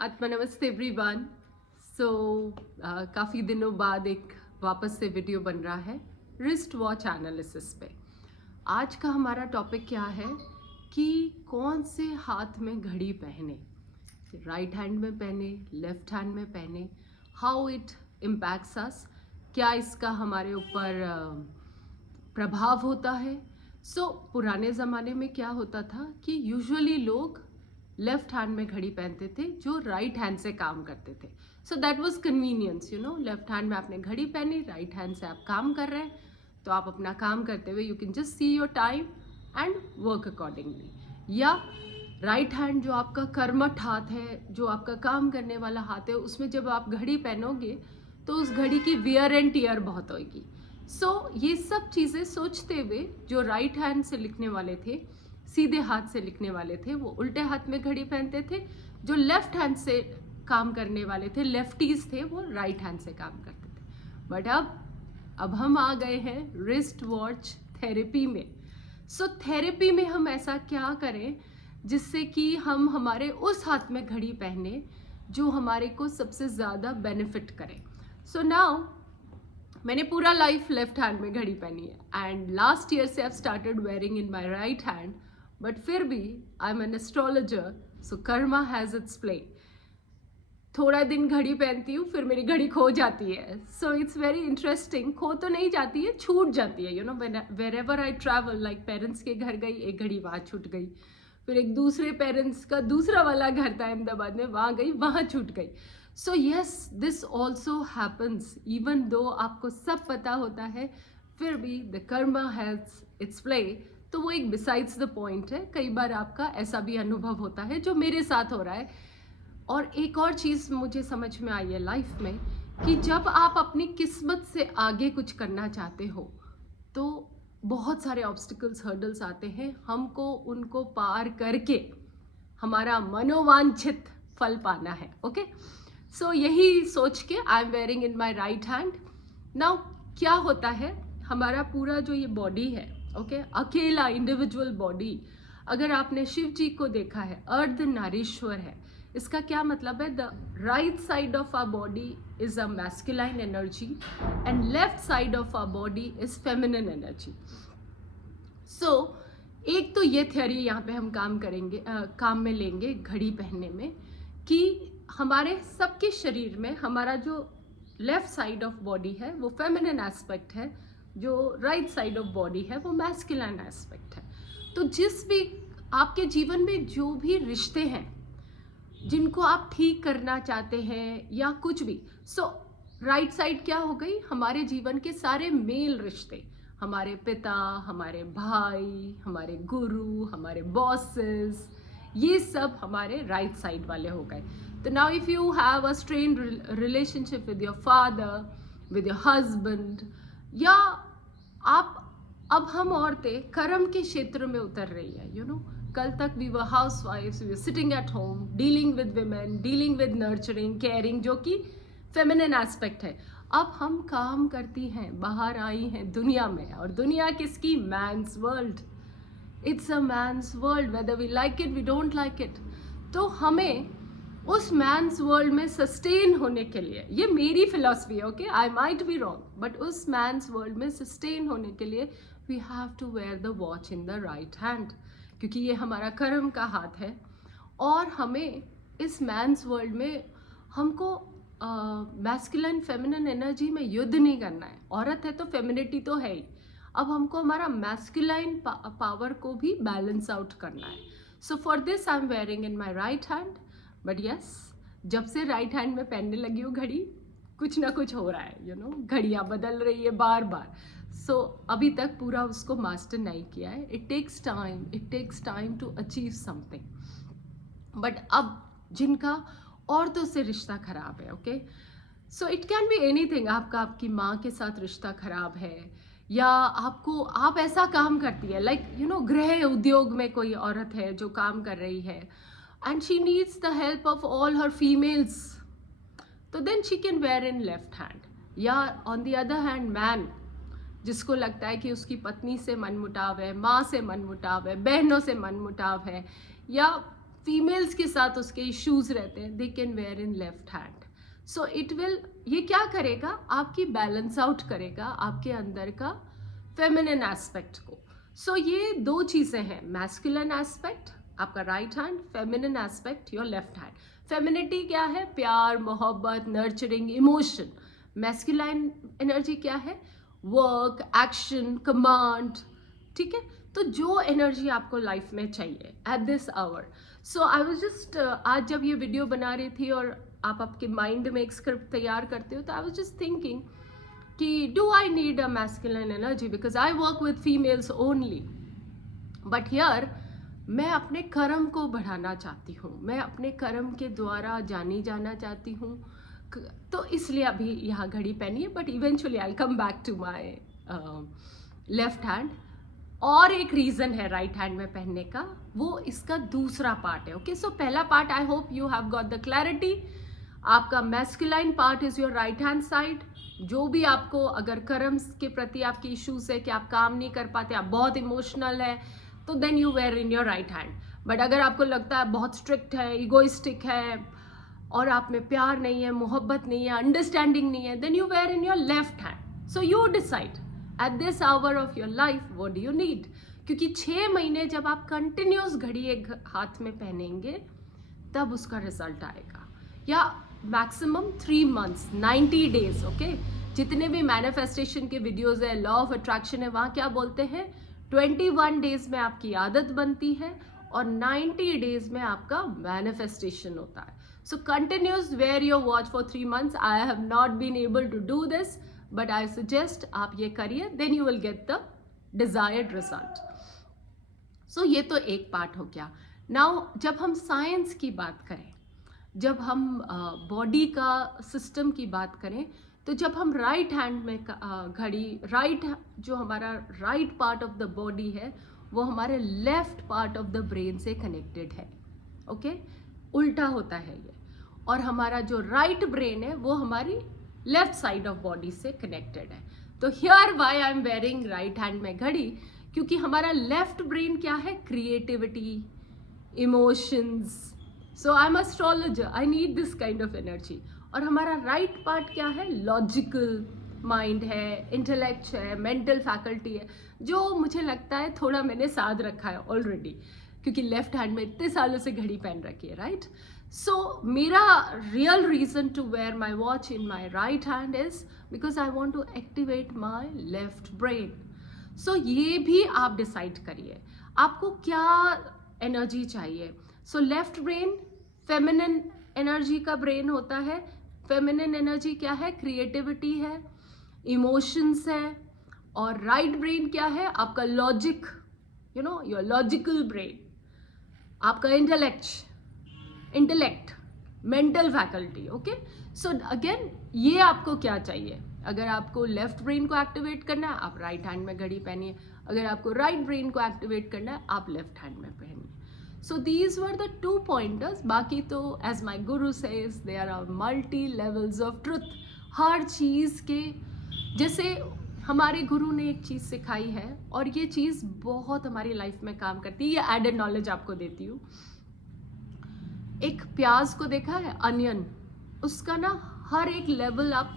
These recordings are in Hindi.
आत्मा नमस्ते एवरीवन। सो काफ़ी दिनों बाद एक वापस से वीडियो बन रहा है रिस्ट वॉच एनालिसिस पे। आज का हमारा टॉपिक क्या है कि कौन से हाथ में घड़ी पहने, राइट हैंड में पहने, लेफ्ट हैंड में पहने, हाउ इट इम्पैक्ट्स अस, क्या इसका हमारे ऊपर प्रभाव होता है। पुराने ज़माने में क्या होता था कि यूजुअली लोग लेफ्ट हैंड में घड़ी पहनते थे जो राइट हैंड से काम करते थे। So that was convenience, left hand में आपने घड़ी पहनी, राइट हैंड से आप काम कर रहे हैं, तो आप अपना काम करते हुए you can just see your time and work accordingly. या राइट हैंड जो आपका कर्मठ हाथ है, जो आपका काम करने वाला हाथ है, उसमें जब आप घड़ी पहनोगे तो उस घड़ी की वियर एंड टियर बहुत होगी। ये सब चीज़ें सोचते हुए जो राइट हैंड से लिखने वाले थे, सीधे हाथ से लिखने वाले थे, वो उल्टे हाथ में घड़ी पहनते थे। जो लेफ्ट हैंड से काम करने वाले थे, लेफ्टीज थे, वो राइट हैंड से काम करते थे। बट अब हम आ गए हैं रिस्ट वॉच थेरेपी में। थेरेपी में हम ऐसा क्या करें जिससे कि हम हमारे उस हाथ में घड़ी पहने जो हमारे को सबसे ज़्यादा बेनिफिट करे। नाउ मैंने पूरा लाइफ लेफ्ट हैंड में घड़ी पहनी है एंड लास्ट ईयर से I started wearing in my right hand, but फिर भी आई am an astrologer, so Karma has its play. थोड़ा दिन घड़ी पहनती हूँ, फिर मेरी घड़ी खो जाती है। So it's very interesting. खो तो नहीं जाती है, छूट जाती है। Wherever I travel, like parents के घर गई, एक घड़ी वहाँ छूट गई, फिर एक दूसरे पेरेंट्स का दूसरा वाला घर था अहमदाबाद में, वहाँ गई, वहाँ छूट गई। So yes, this also happens. Even though आपको सब पता होता है, फिर भी the Karma has its play. तो वो एक बिसाइड्स द पॉइंट है। कई बार आपका ऐसा भी अनुभव होता है जो मेरे साथ हो रहा है। और एक और चीज़ मुझे समझ में आई है लाइफ में कि जब आप अपनी किस्मत से आगे कुछ करना चाहते हो तो बहुत सारे ऑब्स्टिकल्स, हर्डल्स आते हैं। हमको उनको पार करके हमारा मनोवांछित फल पाना है। ओके, यही सोच के I am wearing in my right hand. Now क्या होता है, हमारा पूरा जो ये बॉडी है, अकेला इंडिविजुअल बॉडी, अगर आपने शिव जी को देखा है, अर्धनारीश्वर है। इसका क्या मतलब है? The right side of our body is a masculine energy and left side of our body is feminine energy. एक तो ये थ्योरी यहाँ पे हम काम में लेंगे घड़ी पहनने में, कि हमारे सबके शरीर में हमारा जो लेफ्ट साइड ऑफ बॉडी है वो फेमिनिन एस्पेक्ट है, जो राइट साइड ऑफ बॉडी है वो मैस्कुलाइन एस्पेक्ट है। तो जिस भी आपके जीवन में जो भी रिश्ते हैं जिनको आप ठीक करना चाहते हैं या कुछ भी, राइट साइड क्या हो गई? हमारे जीवन के सारे मेल रिश्ते, हमारे पिता, हमारे भाई, हमारे गुरु, हमारे बॉसेस, ये सब हमारे राइट साइड वाले हो गए। तो now if you have a strained relationship with your father, with your husband, या अब हम औरतें कर्म के क्षेत्र में उतर रही है। कल तक वी वर हाउस वाइफ्स, we were sitting at home, dealing with women, dealing with nurturing, caring, जो कि फेमिनिन एस्पेक्ट है। अब हम काम करती हैं, बाहर आई हैं दुनिया में, और दुनिया किसकी? Man's world. It's a man's world, whether we like it, we don't like it. तो हमें उस मैन्स वर्ल्ड में सस्टेन होने के लिए, ये मेरी फिलॉसफी है, okay, I might be wrong, but उस मैन्स वर्ल्ड में सस्टेन होने के लिए we have to wear the watch in the right hand, क्योंकि ये हमारा कर्म का हाथ है। और हमें इस मैन्स वर्ल्ड में हमको मैस्कुलिन फेमिनिन एनर्जी में युद्ध नहीं करना है। औरत है तो फेमिनिटी तो है ही, अब हमको हमारा मैस्कुलाइन पावर को भी बैलेंस आउट करना है। So for this I am wearing in my right hand. But yes, जब से राइट हैंड में पहनने लगी हूँ घड़ी, कुछ ना कुछ हो रहा है, घड़ियाँ बदल रही है बार बार। अभी तक पूरा उसको मास्टर नहीं किया है। It takes time to achieve something. But अब जिनका औरतों से रिश्ता खराब है, okay, it can be anything. आपकी माँ के साथ रिश्ता खराब है, या आप ऐसा काम करती है, लाइक गृह उद्योग में कोई औरत है जो काम कर रही है and she needs the help of all her females, तो then she can wear in left hand. या on the other hand man, जिसको लगता है कि उसकी पत्नी से मनमुटाव है, माँ से मनमुटाव है, बहनों से मनमुटाव है, या फीमेल्स के साथ उसके इश्यूज रहते हैं, they can wear in left hand. So it will, ये क्या करेगा, आपकी बैलेंस आउट करेगा आपके अंदर का फेमिनिन एस्पेक्ट को. सो ये दो चीज़ें हैं, मैस्कुलिन एस्पेक्ट आपका right hand, feminine aspect your left hand. Femininity क्या है, प्यार, मोहब्बत, नर्चरिंग, इमोशन. मैस्कुलाइन एनर्जी क्या है, वर्क, एक्शन, कमांड. ठीक है, तो जो एनर्जी आपको लाइफ में चाहिए at this hour. So I was just, आज जब ये वीडियो बना रही थी और आप आपके माइंड में एक स्क्रिप्ट तैयार करते हो, तो आई वाज जस्ट थिंकिंग कि do I need a masculine energy, because I work with females only. But here मैं अपने कर्म को बढ़ाना चाहती हूँ, मैं अपने कर्म के द्वारा जानी जाना चाहती हूँ, तो इसलिए अभी यहाँ घड़ी पहनी है. But eventually I come back to my left hand. और एक रीज़न है राइट हैंड में पहनने का, वो इसका दूसरा पार्ट है. ओके, सो पहला part, I hope you have got the clarity. आपका masculine part is your right hand side. जो भी आपको अगर कर्म के प्रति आपकी इश्यूज है कि आप काम नहीं कर पाते, आप बहुत इमोशनल है, तो then you wear in your right hand. But अगर आपको लगता है बहुत स्ट्रिक्ट है, इगोइस्टिक है, और आप में प्यार नहीं है, मोहब्बत नहीं है, अंडरस्टैंडिंग नहीं है, then you wear in your left hand. So you decide at this hour of your life what do you need. क्योंकि 6 महीने जब आप कंटिन्यूस घड़ी एक हाथ में पहनेंगे तब उसका रिजल्ट आएगा, या मैक्सिमम 3 months, 90 days. ओके, जितने भी मैनिफेस्टेशन के वीडियोज है, लॉ ऑफ अट्रैक्शन है, वहाँ क्या बोलते हैं, 21 days में आपकी आदत बनती है और 90 days में आपका मैनिफेस्टेशन होता है. So continuous wear your watch for 3 months. I have not been able to do this, but I suggest आप ये करिए, then you will get the desired result. So ये तो एक पार्ट हो गया. नाउ जब हम साइंस की बात करें, जब हम बॉडी का सिस्टम की बात करें, तो जब हम राइट हैंड में घड़ी, राइट जो हमारा right part of the body है वो हमारे left part of the brain से कनेक्टेड है. ओके, उल्टा होता है ये. और हमारा जो राइट ब्रेन है वो हमारी लेफ्ट साइड ऑफ बॉडी से कनेक्टेड है. तो here why I am wearing right hand में घड़ी, क्योंकि हमारा लेफ्ट ब्रेन क्या है, creativity, emotions. So I am astrologer, I need this kind of energy. और हमारा राइट पार्ट क्या है, लॉजिकल माइंड है, इंटेलेक्ट है, मेंटल फैकल्टी है, जो मुझे लगता है थोड़ा मैंने साध रखा है ऑलरेडी, क्योंकि लेफ्ट हैंड में इतने सालों से घड़ी पहन रखी है, राइट. सो मेरा real reason to wear my watch in my right hand is because I want to activate my left brain. So ये भी आप डिसाइड करिए आपको क्या एनर्जी चाहिए. So left brain feminine energy का ब्रेन होता है. फेमिनिन एनर्जी क्या है, क्रिएटिविटी है, इमोशंस है. और राइट ब्रेन क्या है, आपका logic, you know, your logical brain, आपका intellect, mental faculty. Okay, so again ये आपको क्या चाहिए. अगर आपको लेफ्ट ब्रेन को एक्टिवेट करना है, आप राइट हैंड में घड़ी पहनिए. अगर आपको राइट ब्रेन को एक्टिवेट करना है, आप लेफ्ट हैंड में पहनिए. So these were the 2 pointers. बाकी तो as my guru says, there are multi levels of truth. हर चीज़ के, जैसे हमारे गुरु ने एक चीज़ सिखाई है और ये चीज़ बहुत हमारी लाइफ में काम करती है. ये एडेड नॉलेज आपको देती हूँ. एक प्याज को देखा है, अनियन, उसका ना हर एक लेवल आप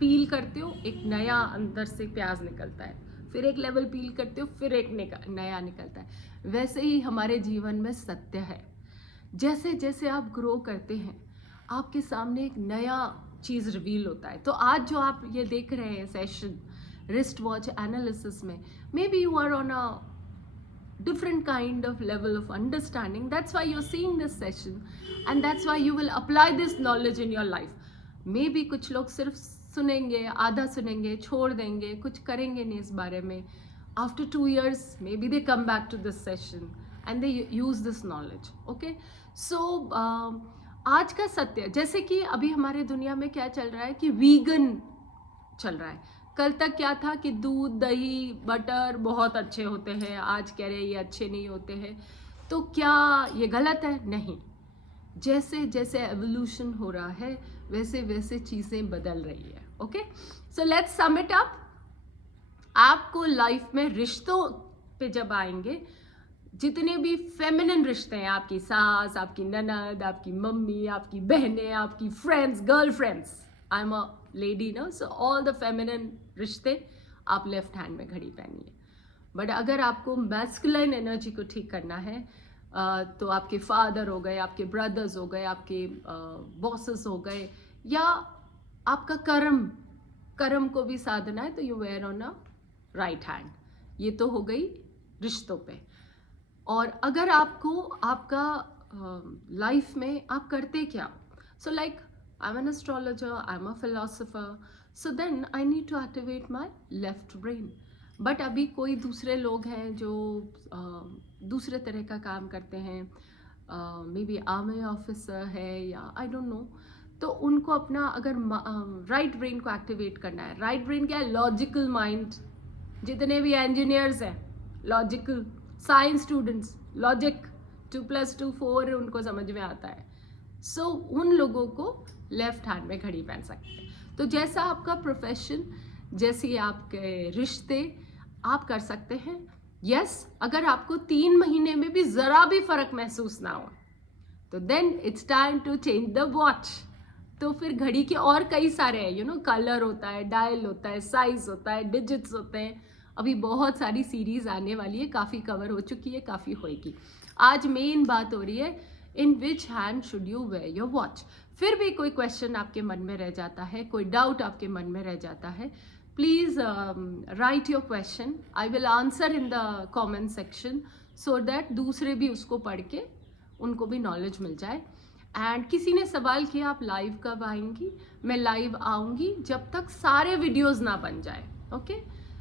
पील करते हो, एक नया अंदर से प्याज निकलता है. फिर एक लेवल पील करते हो, फिर एक नया निकलता है. वैसे ही हमारे जीवन में सत्य है. जैसे जैसे आप ग्रो करते हैं, आपके सामने एक नया चीज़ रिवील होता है. तो आज जो आप ये देख रहे हैं सेशन रिस्ट वॉच एनालिसिस में, maybe you are on a different kind of level of understanding. That's why you're seeing this session and that's why you will apply this knowledge in your life. Maybe कुछ लोग सिर्फ सुनेंगे, आधा सुनेंगे, छोड़ देंगे, कुछ करेंगे नहीं इस बारे में. After 2 years, maybe they come back to this session and they use this knowledge. Okay? So, आज का सत्य, जैसे कि अभी हमारे दुनिया में क्या चल रहा है कि वीगन चल रहा है. कल तक क्या था कि दूध, दही, बटर बहुत अच्छे होते हैं, आज कह रहे हैं ये अच्छे नहीं होते हैं. तो क्या ये गलत है? नहीं. जैसे जैसे एवोल्यूशन हो रहा है वैसे वैसे चीज़ें बदल रही है. Okay, so let's sum it up. आपको लाइफ में रिश्तों पे जब आएंगे, जितने भी फेमिनिन रिश्ते हैं, आपकी सास, आपकी ननद, आपकी मम्मी, आपकी बहनें, आपकी friends, girl friends, I am a lady ना, सो ऑल द फेमिनिन रिश्ते आप लेफ्ट हैंड में घड़ी पहनिए। बट अगर आपको मैस्कुलाइन एनर्जी को ठीक करना है, तो आपके फादर हो गए, आपके ब्रदर्स हो गए, आपके बॉसेस हो गए, या आपका कर्म को भी साधना है, तो you wear on a right hand. ये तो हो गई रिश्तों पे। और अगर आपको आपका लाइफ में आप करते क्या, so like I am an astrologer, I am a philosopher, so then I need to activate my left brain. But अभी कोई दूसरे लोग हैं जो दूसरे तरह का काम करते हैं, मे बी आर्मी ऑफिसर है या आई डोंट नो, तो उनको अपना अगर राइट ब्रेन को एक्टिवेट करना है। राइट ब्रेन क्या है? Logical mind. जितने भी इंजीनियर्स हैं लॉजिकल, साइंस स्टूडेंट्स लॉजिक, 2+2 4 उनको समझ में आता है। सो उन लोगों को लेफ्ट हैंड में घड़ी पहन सकते हैं। तो जैसा आपका प्रोफेशन, जैसे आपके रिश्ते आप कर सकते हैं। यस, अगर आपको 3 महीने में भी ज़रा भी फर्क महसूस ना हो, तो then it's time to change the watch. तो फिर घड़ी के और कई सारे हैं, यू नो, कलर होता है, डायल होता है, साइज होता है, डिजिट्स होते हैं। अभी बहुत सारी सीरीज आने वाली है, काफ़ी कवर हो चुकी है, काफ़ी होएगी। आज मेन बात हो रही है in which hand should you wear your watch. फिर भी कोई क्वेश्चन आपके मन में रह जाता है, कोई डाउट आपके मन में रह जाता है, please write your question, I will answer in the comment section, so that दूसरे भी उसको पढ़ के उनको भी नॉलेज मिल जाए। एंड किसी ने सवाल किया आप लाइव कब आएंगी? मैं लाइव आऊँगी जब तक सारे वीडियोज़ ना बन जाए। ओके,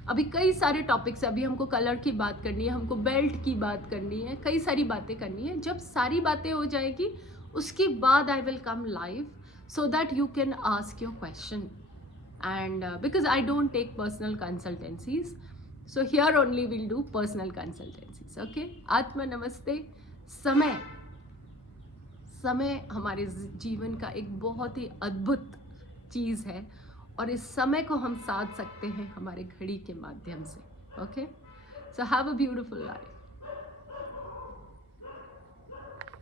अभी कई सारे टॉपिक्स है, अभी हमको कलर की बात करनी है, हमको बेल्ट की बात करनी है, कई सारी बातें करनी है। जब सारी बातें हो जाएगी उसके बाद I will come live, so that you can ask your question. And because I don't take personal consultancies, so here only will do personal consultancies. Okay, आत्मा नमस्ते। समय हमारे जीवन का एक बहुत ही अद्भुत चीज़ है, और इस समय को हम साध सकते हैं हमारे घड़ी के माध्यम से। Okay, so have a beautiful life.